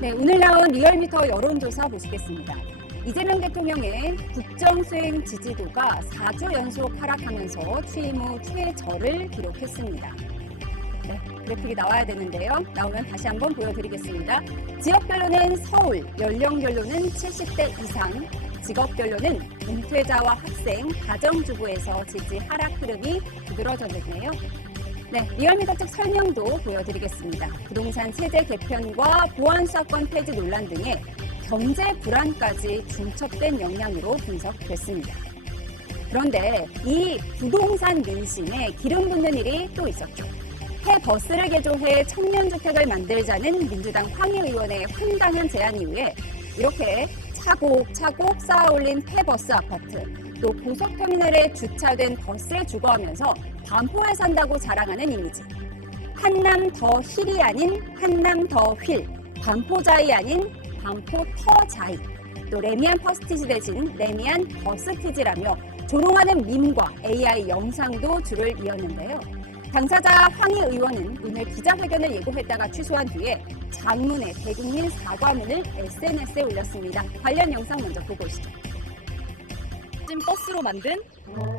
네, 오늘 나온 리얼미터 여론조사 보시겠습니다. 이재명 대통령의 국정수행 지지도가 4주 연속 하락하면서 취임 후 최저를 기록했습니다. 네, 그래픽이 나와야 되는데요. 나오면 다시 한번 보여드리겠습니다. 지역별로는 서울, 연령별로는 70대 이상, 직업별로는 은퇴자와 학생, 가정주부에서 지지 하락 흐름이 두드러졌는데요. 네, 리얼미터 측 설명도 보여드리겠습니다. 부동산 세제 개편과 보안수사권 폐지 논란 등의 경제 불안까지 중첩된 영향으로 분석됐습니다. 그런데 이 부동산 민심에 기름 붓는 일이 또 있었죠. 폐버스를 개조해 청년주택을 만들자는 민주당 황희 의원의 황당한 제안 이후에 이렇게 차곡차곡 쌓아올린 폐버스 아파트, 또 고속터미널에 주차된 버스에 주거하면서 반포에 산다고 자랑하는 이미지. 한남 더 힐이 아닌 한남 더 휠, 반포자이 아닌 반포 터자이, 또 레미안 퍼스티지 대신 레미안 버스티지라며 조롱하는 밈과 AI 영상도 줄을 이었는데요. 당사자 황희 의원은 오늘 기자회견을 예고했다가 취소한 뒤에 장문의 대국민 사과문을 SNS에 올렸습니다. 관련 영상 먼저 보고 오시죠. 찜 버스로 만든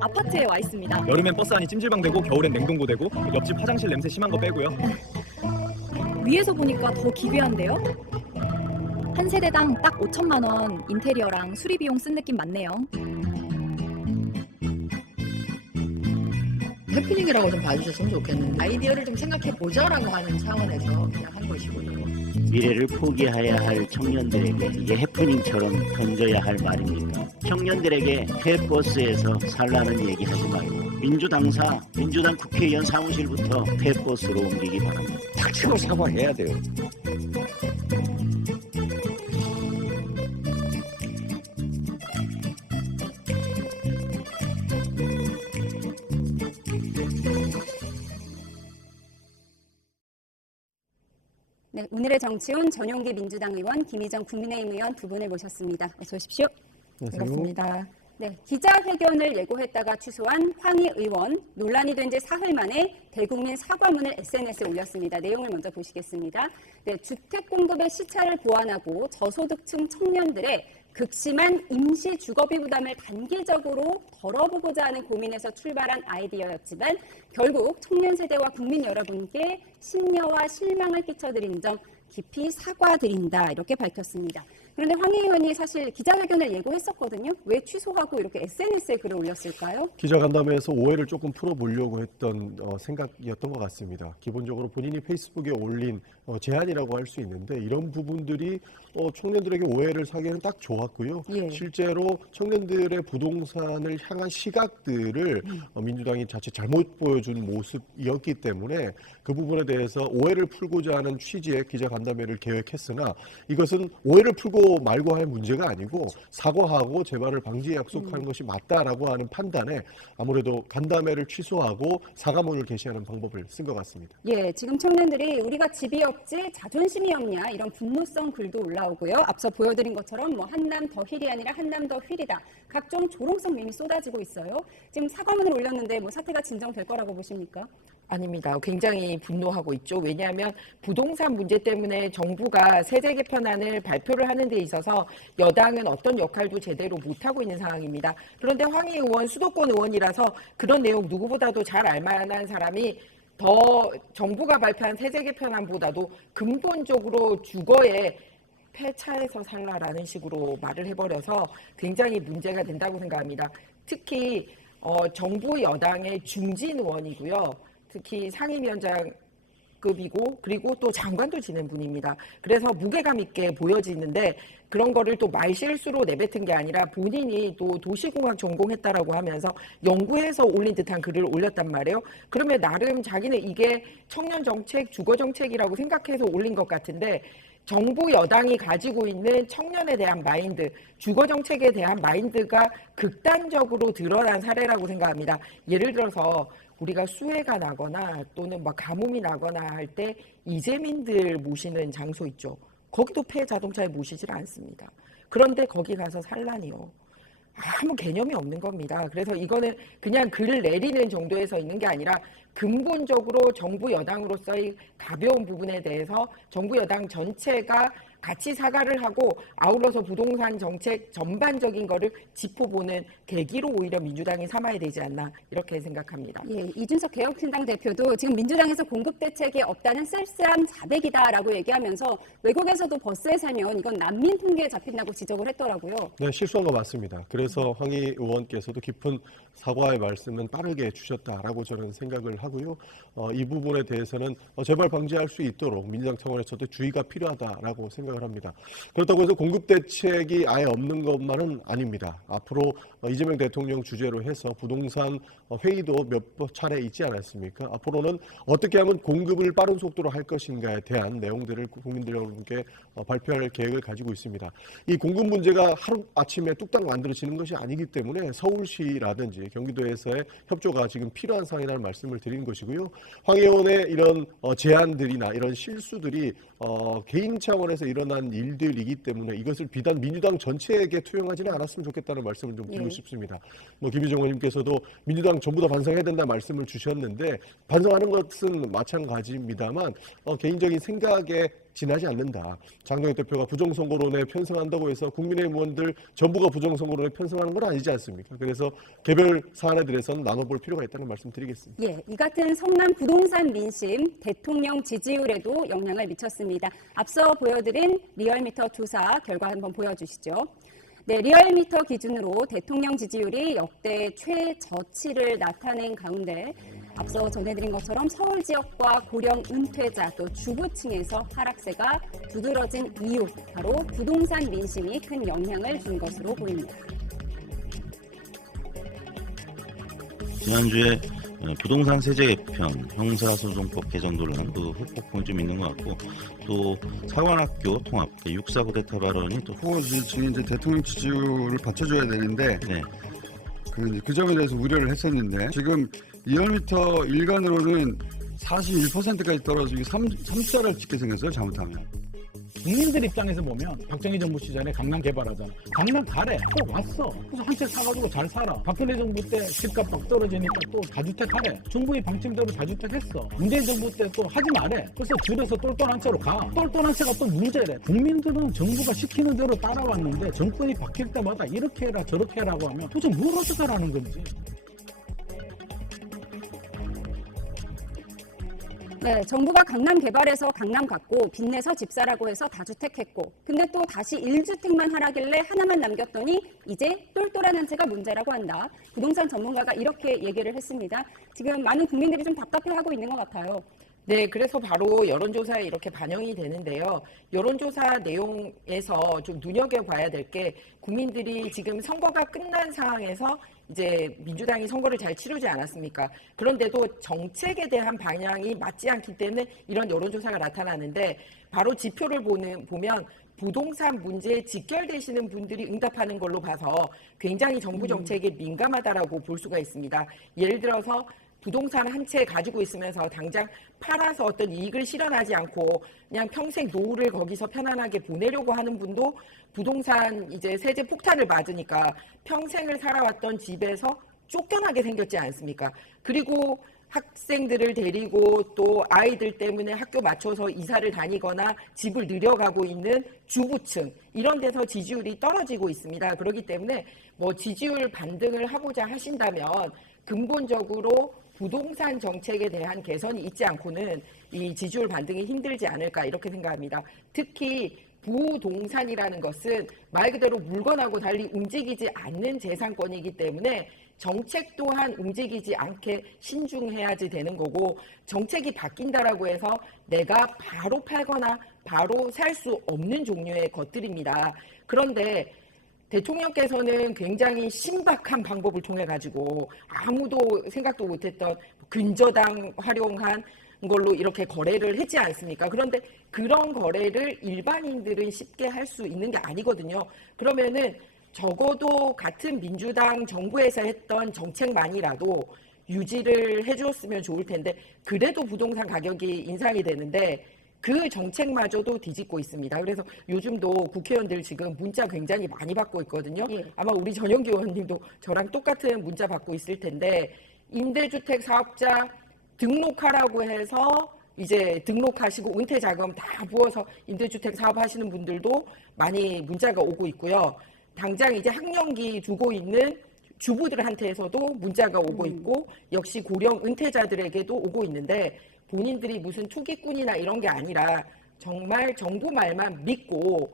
아파트에 와 있습니다. 여름엔 버스 안이 찜질방되고 겨울엔 냉동고 되고 옆집 화장실 냄새 심한 거 빼고요. 위에서 보니까 더 기괴한데요? 한 세대당 딱 5천만 원 인테리어랑 수리 비용 쓴 느낌 맞네요. 해프닝이라고 좀 봐주셨으면 좋겠는데 아이디어를 좀 생각해보자라고 하는 차원에서 그냥 한 것이고요. 미래를 포기해야 할 청년들에게 이게 해프닝처럼 던져야 할 말입니까? 청년들에게 폐버스에서 살라는 얘기 하지 말고 민주당 국회의원 사무실부터 폐버스로 옮기기 바랍니다. 닥치고 사과해야 돼요. 네, 오늘의 정치온 전용기 민주당 의원, 김희정 국민의힘 의원 두 분을 모셨습니다. 어서 오십시오. 반갑습니다. 네, 기자회견을 예고했다가 취소한 황희 의원, 논란이 된 지 사흘 만에 대국민 사과문을 SNS에 올렸습니다. 내용을 먼저 보시겠습니다. 네, 주택 공급의 시차를 보완하고 저소득층 청년들의 극심한 임시 주거비 부담을 단기적으로 덜어보고자 하는 고민에서 출발한 아이디어였지만 결국 청년 세대와 국민 여러분께 심려와 실망을 끼쳐드린 점 깊이 사과드린다 이렇게 밝혔습니다. 그런데 황희 의원이 사실 기자회견을 예고했었거든요. 왜 취소하고 이렇게 SNS에 글을 올렸을까요? 기자간담회에서 오해를 조금 풀어보려고 했던 생각이었던 것 같습니다. 기본적으로 본인이 페이스북에 올린 제안이라고 할 수 있는데 이런 부분들이 청년들에게 오해를 사기에는 딱 좋았고요. 예. 실제로 청년들의 부동산을 향한 시각들을 민주당이 자칫 잘못 보여준 모습이었기 때문에 그 부분에 대해서 오해를 풀고자 하는 취지의 기자간담회를 계획했으나 이것은 오해를 풀고 말고 할 문제가 아니고 사과하고 재발을 방지 약속하는 것이 맞다라고 하는 판단에 아무래도 간담회를 취소하고 사과문을 게시하는 방법을 쓴 것 같습니다. 예, 지금 청년들이 우리가 집이 없지 자존심이 없냐 이런 분노성 글도 올라오고요. 앞서 보여드린 것처럼 뭐 한남 더 힐이 아니라 한남 더 휠이다. 각종 조롱성 밈이 쏟아지고 있어요. 지금 사과문을 올렸는데 뭐 사태가 진정될 거라고 보십니까? 아닙니다. 굉장히 분노하고 있죠. 왜냐하면 부동산 문제 때문에 정부가 세제 개편안을 발표를 하는 데 있어서 여당은 어떤 역할도 제대로 못하고 있는 상황입니다. 그런데 황희 의원 수도권 의원이라서 그런 내용 누구보다도 잘 알만한 사람이 더 정부가 발표한 세제 개편안보다도 근본적으로 주거에 폐차해서 살라라는 식으로 말을 해버려서 굉장히 문제가 된다고 생각합니다. 특히 정부 여당의 중진 의원이고요. 특히 상임위원장급이고 그리고 또 장관도 지낸 분입니다. 그래서 무게감 있게 보여지는데 그런 거를 또 말실수로 내뱉은 게 아니라 본인이 또 도시공학 전공했다라고 하면서 연구해서 올린 듯한 글을 올렸단 말이에요. 그러면 나름 자기는 이게 청년 정책, 주거 정책이라고 생각해서 올린 것 같은데 정부 여당이 가지고 있는 청년에 대한 마인드, 주거 정책에 대한 마인드가 극단적으로 드러난 사례라고 생각합니다. 예를 들어서 우리가 수해가 나거나 또는 막 가뭄이 나거나 할 때 이재민들 모시는 장소 있죠. 거기도 폐자동차에 모시질 않습니다. 그런데 거기 가서 살라니요. 아무 개념이 없는 겁니다. 그래서 이거는 그냥 글을 내리는 정도에서 있는 게 아니라 근본적으로 정부 여당으로서의 가벼운 부분에 대해서 정부 여당 전체가 같이 사과를 하고 아울러서 부동산 정책 전반적인 거를 짚어보는 계기로 오히려 민주당이 삼아야 되지 않나 이렇게 생각합니다. 예, 이준석 개혁신당 대표도 지금 민주당에서 공급 대책이 없다는 쓸쓸한 자백이다라고 얘기하면서 외국에서도 버스에 사면 이건 난민 통계에 잡힌다고 지적을 했더라고요. 네, 실수한 거 맞습니다. 그래서 황희 의원께서도 깊은 사과의 말씀은 빠르게 주셨다라고 저는 생각을 하고요. 이 부분에 대해서는 재발 방지할 수 있도록 민주당 차원에서도 주의가 필요하다라고 생각을 합니다. 그렇다고 해서 공급 대책이 아예 없는 것만은 아닙니다. 앞으로 이재명 대통령 주재로 해서 부동산 회의도 몇 차례 있지 않았습니까? 앞으로는 어떻게 하면 공급을 빠른 속도로 할 것인가에 대한 내용들을 국민들 여러분께 발표할 계획을 가지고 있습니다. 이 공급 문제가 하루 아침에 뚝딱 만들어지는 것이 아니기 때문에 서울시라든지 경기도에서의 협조가 지금 필요한 상황이라는 말씀을 드리는 것이고요. 황 의원의 이런 제안들이나 이런 실수들이 개인 차원에서 일어난 일들이기 때문에 이것을 비단 민주당 전체에게 투영하지는 않았으면 좋겠다는 말씀을 좀 드리고 싶습니다. 김희정 의원님께서도 민주당 전부 다 반성해야 된다 말씀을 주셨는데 반성하는 것은 마찬가지입니다만 개인적인 생각에 지나지 않는다. 장동혁 대표가 부정선거론에 편성한다고 해서 국민의힘 의원들 전부가 부정선거론에 편성하는 건 아니지 않습니까? 그래서 개별 사안에 대해서는 나눠볼 필요가 있다는 말씀 드리겠습니다. 예, 이 같은 성남 부동산 민심 대통령 지지율에도 영향을 미쳤습니다. 앞서 보여드린 리얼미터 조사 결과 한번 보여주시죠. 네, 리얼미터 기준으로 대통령 지지율이 역대 최저치를 나타낸 가운데 앞서 전해드린 것처럼 서울 지역과 고령 은퇴자 또 주부층에서 하락세가 두드러진 이유, 바로 부동산 민심이 큰 영향을 준 것으로 보입니다. 지난주에 부동산 세제 개편, 형사소송법 개정 논란, 그 후폭풍이 좀 있는 것 같고, 또 사관학교 통합, 육사 쿠데타 발언이 또 후보 지지층이 이제 대통령 지지율을 받쳐줘야 되는데 네. 그 점에 대해서 우려를 했었는데 지금 리얼미터 일간으로는 41%까지 떨어지고 3자를 찍게 생겼어요. 잘못하면. 국민들 입장에서 보면 박정희 정부 시절에 강남 개발하잖아. 강남 가래. 또 왔어. 그래서 한 채 사가지고 잘 살아. 박근혜 정부 때 집값 막 떨어지니까 또 다주택 하래. 정부의 방침대로 다주택 했어. 문재인 정부 때 또 하지 마래. 그래서 줄여서 똘똘 한 채로 가. 똘똘 한 채가 또 문제래. 국민들은 정부가 시키는 대로 따라왔는데 정권이 바뀔 때마다 이렇게 해라 저렇게 해라고 하면 도대체 뭘 어쩌라는 건지. 네, 정부가 강남 개발해서 강남 갔고 빚내서 집사라고 해서 다주택했고 근데 또 다시 1주택만 하라길래 하나만 남겼더니 이제 똘똘한 한 채가 문제라고 한다. 부동산 전문가가 이렇게 얘기를 했습니다. 지금 많은 국민들이 좀 답답해하고 있는 것 같아요. 네, 그래서 바로 여론조사에 이렇게 반영이 되는데요. 여론조사 내용에서 좀 눈여겨봐야 될 게 국민들이 지금 선거가 끝난 상황에서 이제 민주당이 선거를 잘 치르지 않았습니까? 그런데도 정책에 대한 방향이 맞지 않기 때문에 이런 여론조사가 나타나는데 바로 지표를 보면 부동산 문제에 직결되시는 분들이 응답하는 걸로 봐서 굉장히 정부 정책에 민감하다라고 볼 수가 있습니다. 예를 들어서 부동산 한 채 가지고 있으면서 당장 팔아서 어떤 이익을 실현하지 않고 그냥 평생 노후를 거기서 편안하게 보내려고 하는 분도 부동산 이제 세제 폭탄을 맞으니까 평생을 살아왔던 집에서 쫓겨나게 생겼지 않습니까? 그리고 학생들을 데리고 또 아이들 때문에 학교 맞춰서 이사를 다니거나 집을 늘려가고 있는 주부층 이런 데서 지지율이 떨어지고 있습니다. 그렇기 때문에 뭐 지지율 반등을 하고자 하신다면 근본적으로 부동산 정책에 대한 개선이 있지 않고는 이 지지율 반등이 힘들지 않을까 이렇게 생각합니다. 특히 부동산이라는 것은 말 그대로 물건하고 달리 움직이지 않는 재산권이기 때문에 정책 또한 움직이지 않게 신중해야지 되는 거고 정책이 바뀐다라고 해서 내가 바로 팔거나 바로 살 수 없는 종류의 것들입니다. 그런데 대통령께서는 굉장히 신박한 방법을 통해 가지고 아무도 생각도 못했던 근저당 활용한 걸로 이렇게 거래를 했지 않습니까? 그런데 그런 거래를 일반인들은 쉽게 할 수 있는 게 아니거든요. 그러면은 적어도 같은 민주당 정부에서 했던 정책만이라도 유지를 해주었으면 좋을 텐데 그래도 부동산 가격이 인상이 되는데 그 정책마저도 뒤집고 있습니다. 그래서 요즘도 국회의원들 지금 문자 굉장히 많이 받고 있거든요. 예. 아마 우리 전영기 의원님도 저랑 똑같은 문자 받고 있을 텐데 임대주택 사업자 등록하라고 해서 이제 등록하시고 은퇴 자금 다 부어서 임대주택 사업하시는 분들도 많이 문자가 오고 있고요. 당장 이제 학령기 두고 있는 주부들한테서도 문자가 오고 있고 역시 고령 은퇴자들에게도 오고 있는데 본인들이 무슨 투기꾼이나 이런 게 아니라 정말 정부 말만 믿고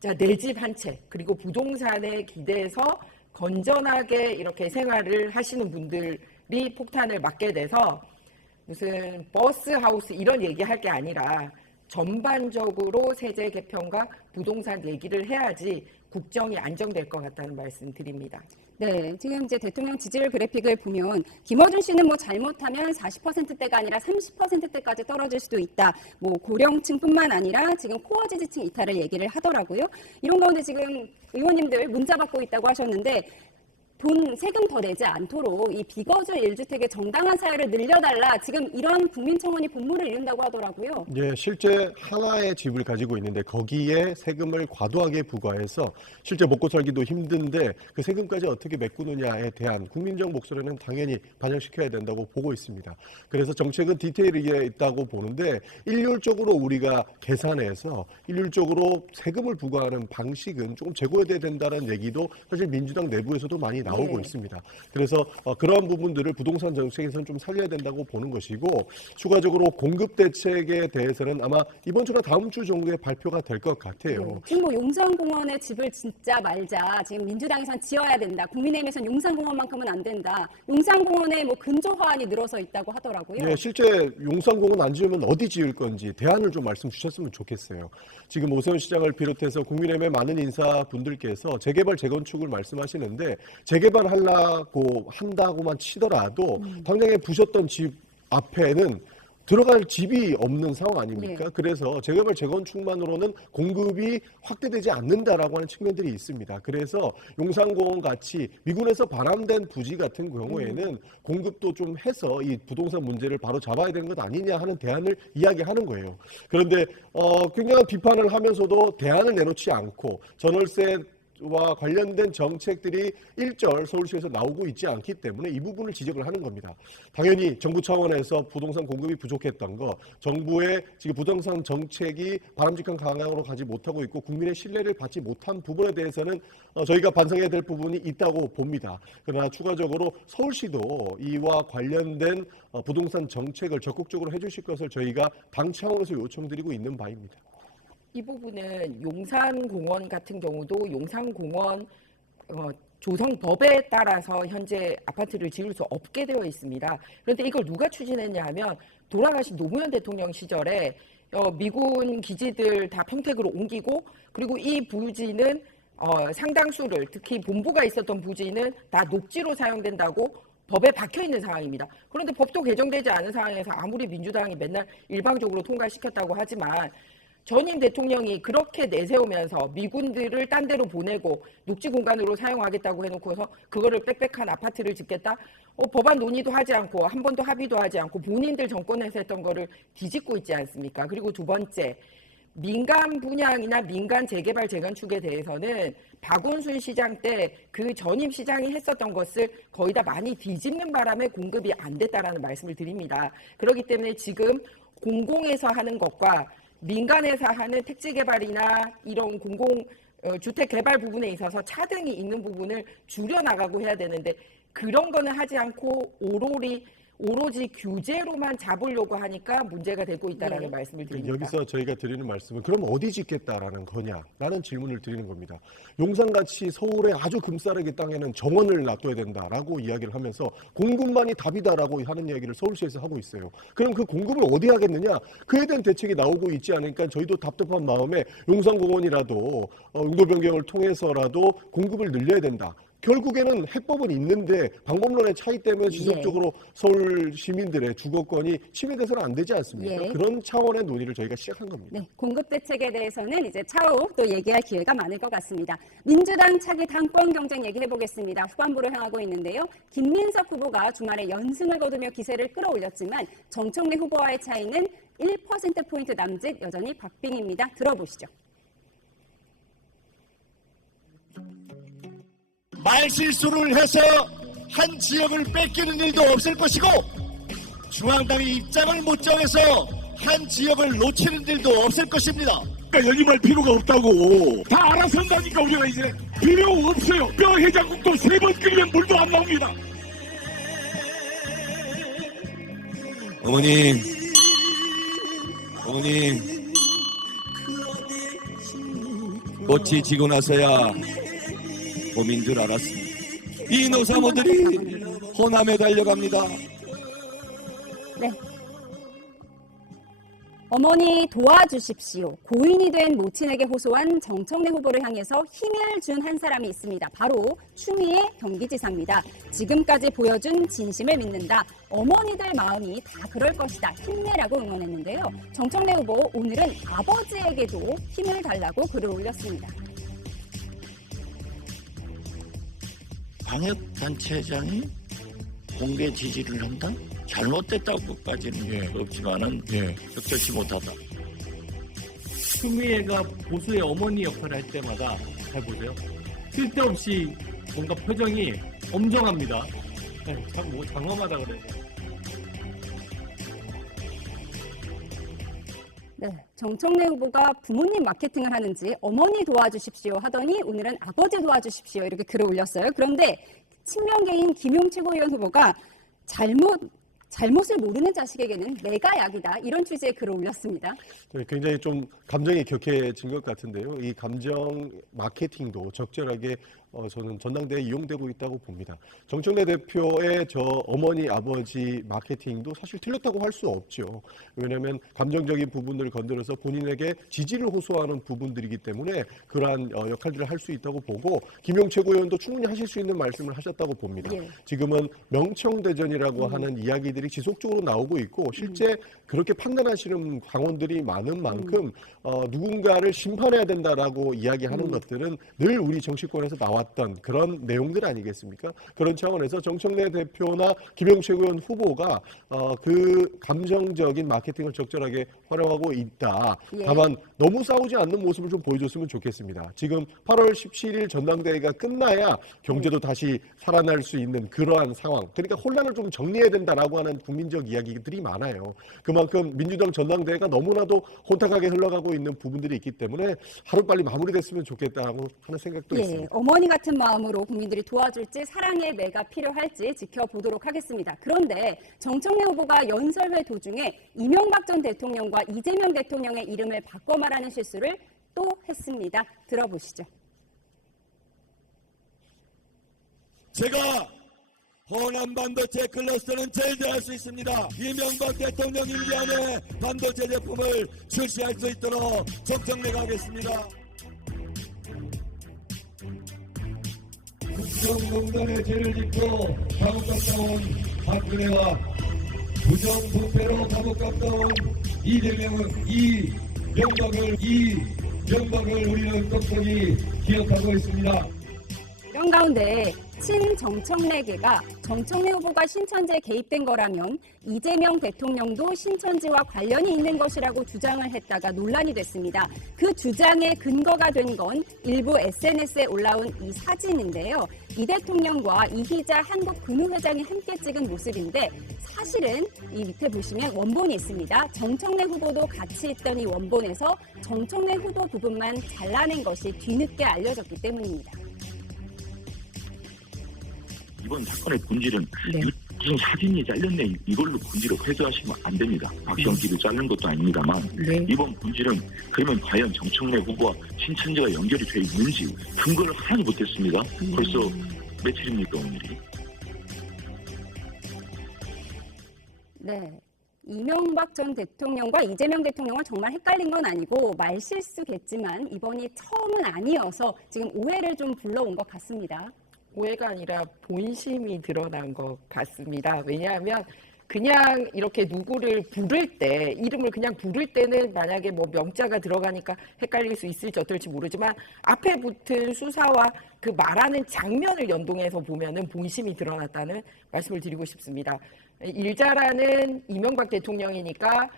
내 집 한 채 그리고 부동산에 기대서 건전하게 이렇게 생활을 하시는 분들이 폭탄을 맞게 돼서 무슨 버스 하우스 이런 얘기할 게 아니라 전반적으로 세제 개편과 부동산 얘기를 해야지 국정이 안정될 것 같다는 말씀 드립니다. 네, 지금 이제 대통령 지지율 그래픽을 보면 김어준 씨는 뭐 잘못하면 40%대가 아니라 30%대까지 떨어질 수도 있다. 뭐 고령층뿐만 아니라 지금 코어 지지층 이탈을 얘기를 하더라고요. 이런 가운데 지금 의원님들 문자 받고 있다고 하셨는데 돈 세금 더 내지 않도록 이 비거주 1주택의 정당한 사유를 늘려달라. 지금 이런 국민청원이 본물을 이룬다고 하더라고요. 예, 실제 하나의 집을 가지고 있는데 거기에 세금을 과도하게 부과해서 실제 먹고 살기도 힘든데 그 세금까지 어떻게 메꾸느냐에 대한 국민적 목소리는 당연히 반영시켜야 된다고 보고 있습니다. 그래서 정책은 디테일이 있다고 보는데 일률적으로 우리가 계산해서 일률적으로 세금을 부과하는 방식은 조금 제고해야 된다는 얘기도 사실 민주당 내부에서도 많이 나오고 있습니다. 그래서 그러한 부분들을 부동산 정책에서는 좀 살려야 된다고 보는 것이고 추가적으로 공급 대책에 대해서는 아마 이번 주나 다음 주 정도에 발표가 될 것 같아요. 지금 뭐 용산공원에 집을 짓자 말자 지금 민주당에선 지어야 된다. 국민의힘에선 용산공원만큼은 안 된다. 용산공원에 뭐 근조 화환이 늘어서 있다고 하더라고요. 네, 실제 용산공원 안 지으면 어디 지을 건지 대안을 좀 말씀 주셨으면 좋겠어요. 지금 오세훈 시장을 비롯해서 국민의힘의 많은 인사분들께서 재개발 재건축을 말씀하시는데 재개발하려고 한다고만 치더라도 당장에 부셨던 집 앞에는 들어갈 집이 없는 상황 아닙니까? 네. 그래서 재개발 재건축만으로는 공급이 확대되지 않는다라고 하는 측면들이 있습니다. 그래서 용산공원 같이 미군에서 반환된 부지 같은 경우에는 공급도 좀 해서 이 부동산 문제를 바로 잡아야 되는 것 아니냐 하는 대안을 이야기하는 거예요. 그런데 굉장한 비판을 하면서도 대안을 내놓지 않고 전월세 와 관련된 정책들이 일절 서울시에서 나오고 있지 않기 때문에 이 부분을 지적을 하는 겁니다. 당연히 정부 차원에서 부동산 공급이 부족했던 거, 정부의 지금 부동산 정책이 바람직한 방향으로 가지 못하고 있고 국민의 신뢰를 받지 못한 부분에 대해서는 저희가 반성해야 될 부분이 있다고 봅니다. 그러나 추가적으로 서울시도 이와 관련된 부동산 정책을 적극적으로 해주실 것을 저희가 당 차원에서 요청드리고 있는 바입니다. 이 부분은 용산공원 같은 경우도 용산공원 조성법에 따라서 현재 아파트를 지을 수 없게 되어 있습니다. 그런데 이걸 누가 추진했냐 하면 돌아가신 노무현 대통령 시절에 미군 기지들 다 평택으로 옮기고 그리고 이 부지는 상당수를 특히 본부가 있었던 부지는 다 녹지로 사용된다고 법에 박혀 있는 상황입니다. 그런데 법도 개정되지 않은 상황에서 아무리 민주당이 맨날 일방적으로 통과시켰다고 하지만 전임 대통령이 그렇게 내세우면서 미군들을 딴 데로 보내고 녹지 공간으로 사용하겠다고 해놓고서 그거를 빽빽한 아파트를 짓겠다? 법안 논의도 하지 않고 한 번도 합의도 하지 않고 본인들 정권에서 했던 거를 뒤집고 있지 않습니까? 그리고 두 번째, 민간 분양이나 민간 재개발 재건축에 대해서는 박원순 시장 때 그 전임 시장이 했었던 것을 거의 다 많이 뒤집는 바람에 공급이 안 됐다라는 말씀을 드립니다. 그렇기 때문에 지금 공공에서 하는 것과 민간에서 하는 택지 개발이나 이런 공공 주택 개발 부분에 있어서 차등이 있는 부분을 줄여나가고 해야 되는데 그런 거는 하지 않고 오로지 규제로만 잡으려고 하니까 문제가 되고 있다는 말씀을 드립니다. 여기서 저희가 드리는 말씀은 그럼 어디 짓겠다라는 거냐라는 질문을 드리는 겁니다. 용산같이 서울의 아주 금싸르기 땅에는 정원을 놔둬야 된다라고 이야기를 하면서 공급만이 답이다라고 하는 이야기를 서울시에서 하고 있어요. 그럼 그 공급을 어디 하겠느냐? 그에 대한 대책이 나오고 있지 않으니까 저희도 답답한 마음에 용산공원이라도 용도 변경을 통해서라도 공급을 늘려야 된다. 결국에는 해법은 있는데 방법론의 차이 때문에 지속적으로 서울 시민들의 주거권이 침해돼서는 안 되지 않습니까? 그런 차원의 논의를 저희가 시작한 겁니다. 네, 공급 대책에 대해서는 이제 차후 또 얘기할 기회가 많을 것 같습니다. 민주당 차기 당권 경쟁 얘기해 보겠습니다. 후반부로 향하고 있는데요. 김민석 후보가 주말에 연승을 거두며 기세를 끌어올렸지만 정청래 후보와의 차이는 1%포인트 남짓 여전히 박빙입니다. 들어보시죠. 말실수를 해서 한 지역을 뺏기는 일도 없을 것이고 중앙당이 입장을 못 정해서 한 지역을 놓치는 일도 없을 것입니다. 연임할 필요가 없다고. 다 알아서 한다니까 우리가 이제 필요 없어요. 뼈 해장국도 3번 끓이면 물도 안 나옵니다. 어머님, 꽃이 지고 나서야 봄인 줄 알았습니다. 이 노사모들이 호남에 달려갑니다. 네. 어머니 도와주십시오. 고인이 된 모친에게 호소한 정청래 후보를 향해서 힘을 준 한 사람이 있습니다. 바로 추미애 경기지사입니다. 지금까지 보여준 진심을 믿는다. 어머니들 마음이 다 그럴 것이다. 힘내라고 응원했는데요. 정청래 후보 오늘은 아버지에게도 힘을 달라고 글을 올렸습니다. 광역단체장이 공개 지지를 한다? 잘못됐다고까지는 없지만은 적절치 못하다. 추미애가 보수의 어머니 역할을 할 때마다 잘 보세요. 쓸데없이 뭔가 표정이 엄정합니다. 참 뭐 장엄하다 그래요. 네, 정청래 후보가 부모님 마케팅을 하는지 어머니 도와주십시오 하더니 오늘은 아버지 도와주십시오 이렇게 글을 올렸어요. 그런데 친명계인 김용 최고위원 후보가 잘못을 모르는 자식에게는 내가 약이다 이런 취지의 글을 올렸습니다. 굉장히 좀 감정이 격해진 것 같은데요. 이 감정 마케팅도 적절하게 저는 전당대회에 이용되고 있다고 봅니다. 정청래 대표의 저 어머니 아버지 마케팅도 사실 틀렸다고 할 수 없죠. 왜냐하면 감정적인 부분들을 건드려서 본인에게 지지를 호소하는 부분들이기 때문에 그러한 역할들을 할 수 있다고 보고 김용 최고위원도 충분히 하실 수 있는 말씀을 하셨다고 봅니다. 지금은 명청대전이라고 하는 이야기들이 지속적으로 나오고 있고 실제 그렇게 판단하시는 당원들이 많은 만큼 누군가를 심판해야 된다라고 이야기하는 것들은 늘 우리 정치권에서 나왔던 그런 내용들 아니겠습니까? 그런 차원에서 정청래 대표나 김용 최고위원 후보가 그 감정적인 마케팅을 적절하게 활용하고 있다. 다만 너무 싸우지 않는 모습을 좀 보여줬으면 좋겠습니다. 지금 8월 17일 전당대회가 끝나야 경제도 다시 살아날 수 있는 그러한 상황. 그러니까 혼란을 좀 정리해야 된다라고 하는 국민적 이야기들이 많아요. 그만큼 민주당 전당대회가 너무나도 혼탁하게 흘러가고 있는 부분들이 있기 때문에 하루빨리 마무리됐으면 좋겠다고 하는 생각도 있습니다. 어머니 같은 마음으로 국민들이 도와줄지 사랑의 매가 필요할지 지켜보도록 하겠습니다. 그런데 정청래 후보가 연설회 도중에 이명박 전 대통령과 이재명 대통령의 이름을 바꿔 말하는 실수를 또 했습니다. 들어보시죠. 제가 호남 반도체 클러스터는 제재할 수 있습니다. 이명박 대통령 임기 안에 반도체 제품을 출시할 수 있도록 정청래가 하겠습니다. 국정농단의 죄를 짓고 감옥 갔다 온 박근혜와 부정부패로 감옥 갔다 온 이재명은 이 명박을 우리는 똑똑히 기억하고 있습니다. 이런 가운데 친정청래계가 정청래 후보가 신천지에 개입된 거라면 이재명 대통령도 신천지와 관련이 있는 것이라고 주장을 했다가 논란이 됐습니다. 그 주장의 근거가 된 건 일부 SNS에 올라온 이 사진인데요. 이 대통령과 이희자 한국근우회장이 함께 찍은 모습인데 사실은 이 밑에 보시면 원본이 있습니다. 정청래 후보도 같이 있던 이 원본에서 정청래 후보 부분만 잘라낸 것이 뒤늦게 알려졌기 때문입니다. 이번 사건의 본질은 무슨 사진이 잘렸네 이걸로 본질을 회수하시면 안 됩니다. 박시영TV를 자른 것도 아닙니다만 이번 본질은 그러면 과연 정청래 후보와 신천지가 연결이 돼 있는지 근거를 하나도 못했습니다. 벌써 며칠입니까 오늘이? 네. 이명박 전 대통령과 이재명 대통령은 정말 헷갈린 건 아니고 말실수겠지만 이번이 처음은 아니어서 지금 오해를 좀 불러온 것 같습니다. 오해가 아니라 본심이 드러난 것 같습니다. 왜냐하면 그냥 이렇게 누구를 부를 때 이름을 그냥 부를 때는 만약에 뭐 명자가 들어가니까 헷갈릴 수 있을지 어떨지 모르지만 앞에 붙은 수사와 그 말하는 장면을 연동해서 보면은 본심이 드러났다는 말씀을 드리고 싶습니다. 일자라는 이명박 대통령이니까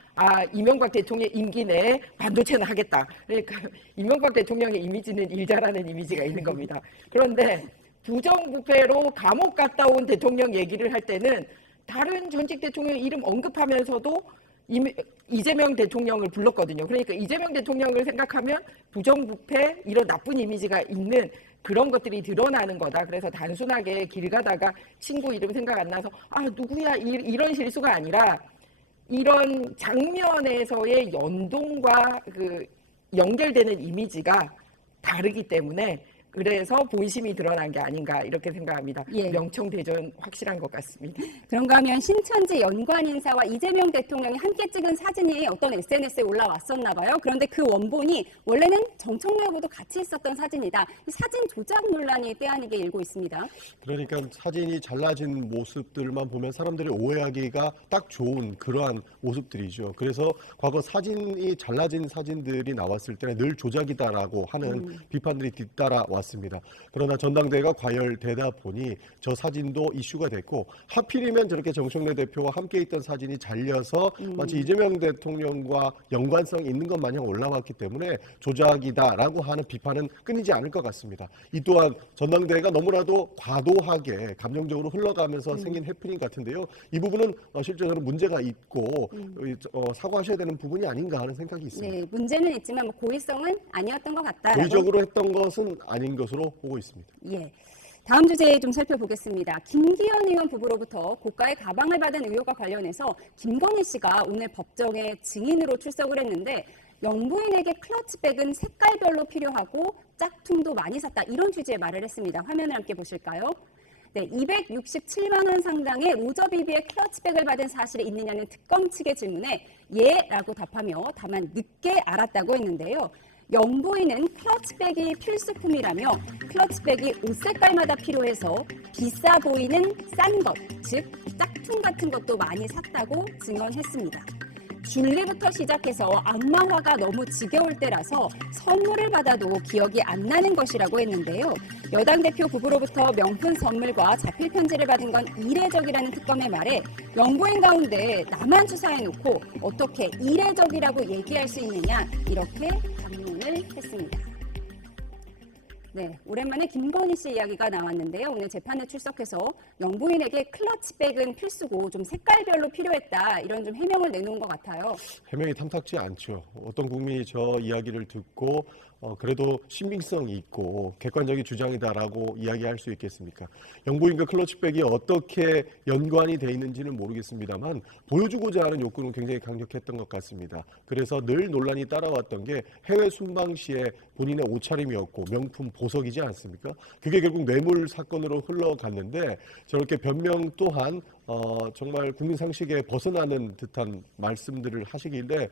이명박 대통령 임기 내에 반도체는 하겠다. 그러니까 이명박 대통령의 이미지는 일자라는 이미지가 있는 겁니다. 그런데 부정부패로 감옥 갔다 온 대통령 얘기를 할 때는 다른 전직 대통령 이름 언급하면서도 이재명 대통령을 불렀거든요. 그러니까 이재명 대통령을 생각하면 부정부패 이런 나쁜 이미지가 있는 그런 것들이 드러나는 거다. 그래서 단순하게 길 가다가 친구 이름 생각 안 나서 누구야 이런 실수가 아니라 이런 장면에서의 연동과 그 연결되는 이미지가 다르기 때문에 그래서 본심이 드러난 게 아닌가 이렇게 생각합니다. 명청대전 확실한 것 같습니다. 그런가 하면 신천지 연관 인사와 이재명 대통령이 함께 찍은 사진이 어떤 SNS에 올라왔었나 봐요. 그런데 그 원본이 원래는 정청래 후보도 같이 있었던 사진이다. 사진 조작 논란이 때아니게 일고 있습니다. 그러니까 사진이 잘라진 모습들만 보면 사람들이 오해하기가 딱 좋은 그러한 모습들이죠. 그래서 과거 사진이 잘라진 사진들이 나왔을 때는 늘 조작이다라고 하는 비판들이 뒤따라 왔습니다. 그러나 전당대회가 과열되다 보니 저 사진도 이슈가 됐고 하필이면 저렇게 정청래 대표와 함께 있던 사진이 잘려서 마치 이재명 대통령과 연관성 있는 것 마냥 올라왔기 때문에 조작이다라고 하는 비판은 끊이지 않을 것 같습니다. 이 또한 전당대회가 너무나도 과도하게 감정적으로 흘러가면서 생긴 해프닝 같은데요. 이 부분은 실제로 문제가 있고 사과하셔야 되는 부분이 아닌가 하는 생각이 있습니다. 네, 문제는 있지만 고의성은 아니었던 것 같다. 고의적으로 했던 것은 아닌 것으로 보고 있습니다. 예. 다음 주제 좀 살펴보겠습니다. 김기현 의원 부부로부터 고가의 가방을 받은 의혹과 관련해서 김건희 씨가 오늘 법정에 증인으로 출석을 했는데 영부인에게 클러치백은 색깔별로 필요하고 짝퉁도 많이 샀다. 이런 취지의 말을 했습니다. 화면을 함께 보실까요? 네, 267만 원 상당의 로저비비의 클러치백을 받은 사실이 있느냐는 특검 측의 질문에 예라고 답하며 다만 늦게 알았다고 했는데요. 영부인은 클러치백이 필수품이라며 클러치백이 옷 색깔마다 필요해서 비싸 보이는 싼 것, 즉 짝퉁 같은 것도 많이 샀다고 증언했습니다. 줄리부터 시작해서 악마화가 너무 지겨울 때라서 선물을 받아도 기억이 안 나는 것이라고 했는데요. 여당 대표 부부로부터 명품 선물과 자필 편지를 받은 건 이례적이라는 특검의 말에 영부인 가운데 나만 수사해놓고 어떻게 이례적이라고 얘기할 수 있느냐 이렇게 반문을 했습니다. 네, 오랜만에 김건희 씨 이야기가 나왔는데요. 오늘 재판에 출석해서 영부인에게 클러치백은 필수고 좀 색깔별로 필요했다. 이런 좀 해명을 내놓은 것 같아요. 해명이 탐탁지 않죠. 어떤 국민이 저 이야기를 듣고 그래도 신빙성이 있고 객관적인 주장이다라고 이야기할 수 있겠습니까? 영부인과 클러치백이 어떻게 연관이 돼 있는지는 모르겠습니다만 보여주고자 하는 욕구는 굉장히 강력했던 것 같습니다. 그래서 늘 논란이 따라왔던 게 해외 순방 시에 본인의 옷차림이었고 명품 보석이지 않습니까? 그게 결국 뇌물 사건으로 흘러갔는데 저렇게 변명 또한 정말 국민 상식에 벗어나는 듯한 말씀들을 하시길래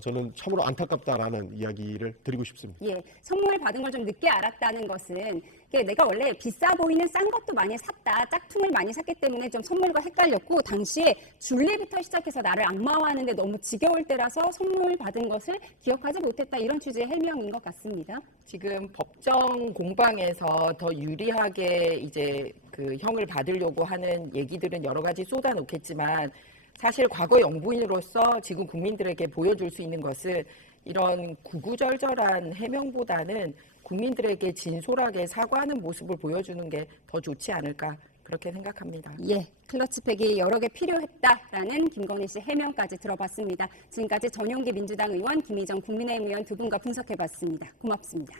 저는 참으로 안타깝다라는 이야기를 드리고 싶습니다. 예, 선물 받은 걸 좀 늦게 알았다는 것은 내가 원래 비싸 보이는 싼 것도 많이 샀다, 짝퉁을 많이 샀기 때문에 좀 선물과 헷갈렸고 당시에 줄리부터 시작해서 나를 악마화하는데 너무 지겨울 때라서 선물 받은 것을 기억하지 못했다 이런 취지의 해명인 것 같습니다. 지금 법정 공방에서 더 유리하게 이제 그 형을 받으려고 하는 얘기들은 여러 가지 쏟아놓겠지만 사실 과거 영부인으로서 지금 국민들에게 보여줄 수 있는 것은 이런 구구절절한 해명보다는 국민들에게 진솔하게 사과하는 모습을 보여주는 게 더 좋지 않을까 그렇게 생각합니다. 예, 클러치백이 여러 개 필요했다라는 김건희 씨 해명까지 들어봤습니다. 지금까지 전용기 민주당 의원, 김희정 국민의힘 의원 두 분과 분석해봤습니다. 고맙습니다.